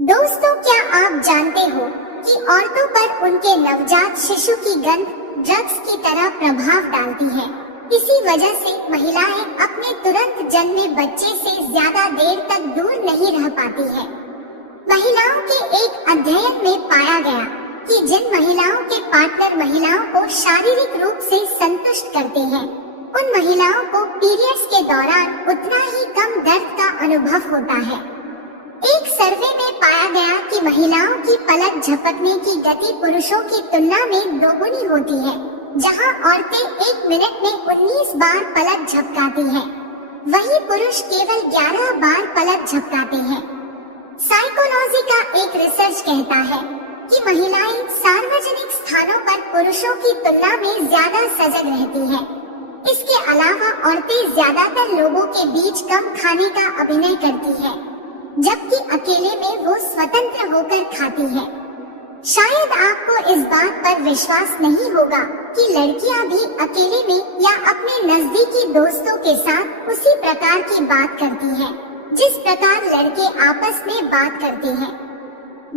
दोस्तों, क्या आप जानते हो कि औरतों पर उनके नवजात शिशु की गंध ड्रग्स की तरह प्रभाव डालती है। इसी वजह से महिलाएं अपने तुरंत जन्मे बच्चे से ज्यादा देर तक दूर नहीं रह पाती है। महिलाओं के एक अध्ययन में पाया गया कि जिन महिलाओं के पार्टनर महिलाओं को शारीरिक रूप से संतुष्ट करते हैं, उन महिलाओं को पीरियड्स के दौरान उतना ही कम दर्द का अनुभव होता है। एक सर्वे में पाया गया कि महिलाओं की पलक झपकने की गति पुरुषों की तुलना में दोगुनी होती है। जहां औरतें 1 मिनट में 19 बार पलक झपकाती हैं, वहीं पुरुष केवल 11 बार पलक झपकाते हैं। साइकोलॉजी का एक रिसर्च कहता है कि महिलाएं सार्वजनिक स्थानों पर पुरुषों की तुलना में ज्यादा सजग रहती हैं। इसके अलावा औरतें ज्यादातर लोगों के बीच कम खाने का अभिनय करती हैं, जबकि अकेले में वो स्वतंत्र होकर खाती है। शायद आपको इस बात पर विश्वास नहीं होगा कि लड़कियां भी अकेले में या अपने नजदीकी दोस्तों के साथ उसी प्रकार की बात करती हैं, जिस प्रकार लड़के आपस में बात करते हैं।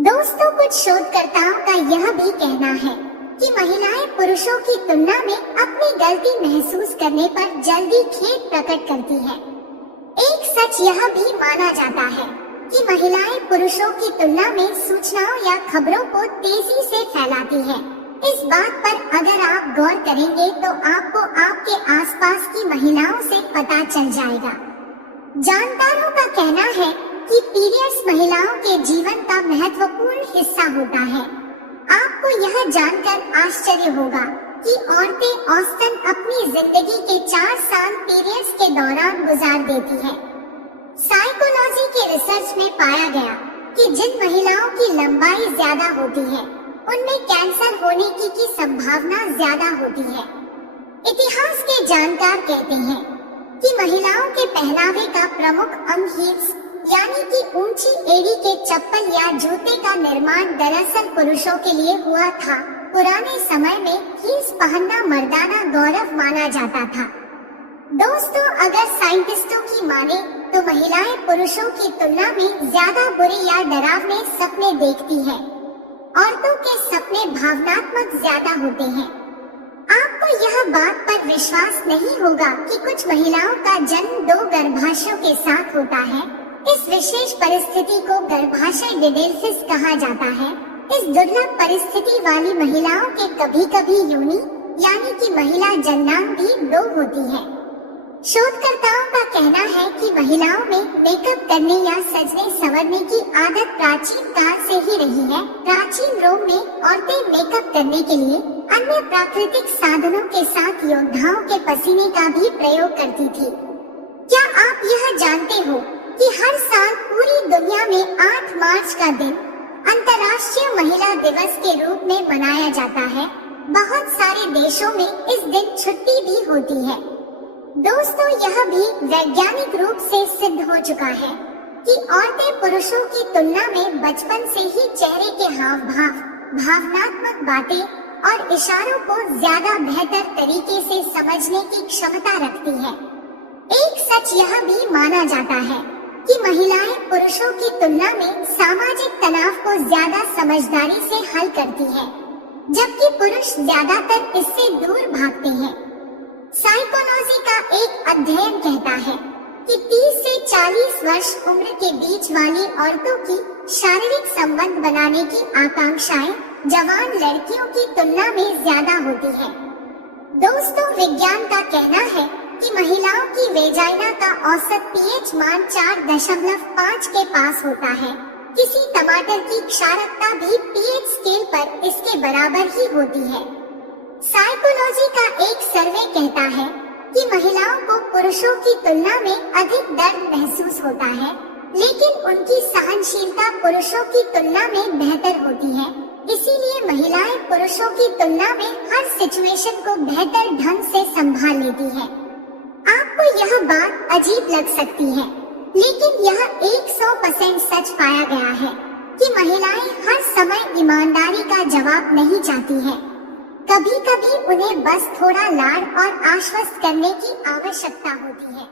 दोस्तों, कुछ शोधकर्ताओं का यह भी कहना है कि महिलाएं पुरुषों की तुलना में अपनी गलती महसूस करने पर जल्दी खेद प्रकट करती हैं। एक सच यह भी माना जाता है कि महिलाएं पुरुषों की तुलना में सूचनाओं या खबरों को तेजी से फैलाती हैं। इस बात पर अगर आप गौर करेंगे तो आपको आपके आसपास की महिलाओं से पता चल जाएगा। जानकारों का कहना है कि पीरियड्स महिलाओं के जीवन का महत्वपूर्ण हिस्सा होता है। आपको यह जानकर आश्चर्य होगा कि औरतें औसतन अपनी जिंदगी के 4 साल पीरियड्स के दौरान गुजार देती हैं। साइकोलॉजी के रिसर्च में पाया गया कि जिन महिलाओं की लंबाई ज्यादा होती है, उनमें कैंसर होने की संभावना ज्यादा होती है। इतिहास के जानकार कहते हैं कि महिलाओं के पहनावे का प्रमुख अंग हील्स यानी कि ऊंची एड़ी के चप्पल या जूते का निर्माण दरअसल पुरुषों के लिए हुआ था। पुराने समय में हील्स पहनना मर्दाना गौरव माना जाता था। दोस्तों, अगर साइंटिस्टों की माने तो महिलाएं पुरुषों की तुलना में ज्यादा बुरे या डरावने सपने देखती हैं। औरतों के सपने भावनात्मक ज्यादा होते हैं। आपको यह बात पर विश्वास नहीं होगा कि कुछ महिलाओं का जन्म 2 गर्भाशयों के साथ होता है। इस विशेष परिस्थिति को गर्भाशय डिडेल्फिस कहा जाता है। इस दुर्लभ परिस्थिति वाली महिलाओं के कभी-कभी योनि यानी कि महिला जननांग भी 2 होती है। शोधकर्ताओं का कहना है कि महिलाओं में मेकअप करने या सजने संवरने की आदत प्राचीन काल से ही रही है। प्राचीन रोम में औरतें मेकअप करने के लिए अन्य प्राकृतिक साधनों के साथ योद्धाओं के पसीने का भी प्रयोग करती थी। क्या आप यह जानते हो कि हर साल पूरी दुनिया में 8 मार्च का दिन अंतर्राष्ट्रीय महिला दिवस के रूप में मनाया जाता है। बहुत सारे देशों में इस दिन छुट्टी भी होती है। दोस्तों, यह भी वैज्ञानिक रूप से सिद्ध हो चुका है कि औरतें पुरुषों की तुलना में बचपन से ही चेहरे के हाव भाव, भावनात्मक बातें और इशारों को ज्यादा बेहतर तरीके से समझने की क्षमता रखती है। एक सच यह भी माना जाता है कि महिलाएं पुरुषों की तुलना में सामाजिक तनाव को ज्यादा समझदारी से हल करती हैं, जबकि पुरुष ज्यादातर इससे दूर भागते हैं। साइकोलॉजी का एक अध्ययन कहता है कि 30 से 40 वर्ष उम्र के बीच वाली औरतों की शारीरिक संबंध बनाने की आकांक्षाएं जवान लड़कियों की तुलना में ज्यादा होती है। दोस्तों, विज्ञान का कहना है कि महिलाओं की वेजाइना का औसत पीएच मान 4.5 के पास होता है। किसी टमाटर की क्षारकता भी पीएच स्केल पर इसके बराबर ही होती है। साइकोलॉजी का एक सर्वे कहता है कि महिलाओं को पुरुषों की तुलना में अधिक दर्द महसूस होता है, लेकिन उनकी सहनशीलता पुरुषों की तुलना में बेहतर होती है। इसीलिए महिलाएं पुरुषों की तुलना में हर सिचुएशन को बेहतर ढंग से संभाल लेती हैं। आपको यह बात अजीब लग सकती है, लेकिन यह 100% सच पाया गया है कि महिलाएं हर समय ईमानदारी का जवाब नहीं चाहती हैं। कभी-कभी उन्हें बस थोड़ा लाड़ और आश्वस्त करने की आवश्यकता होती है।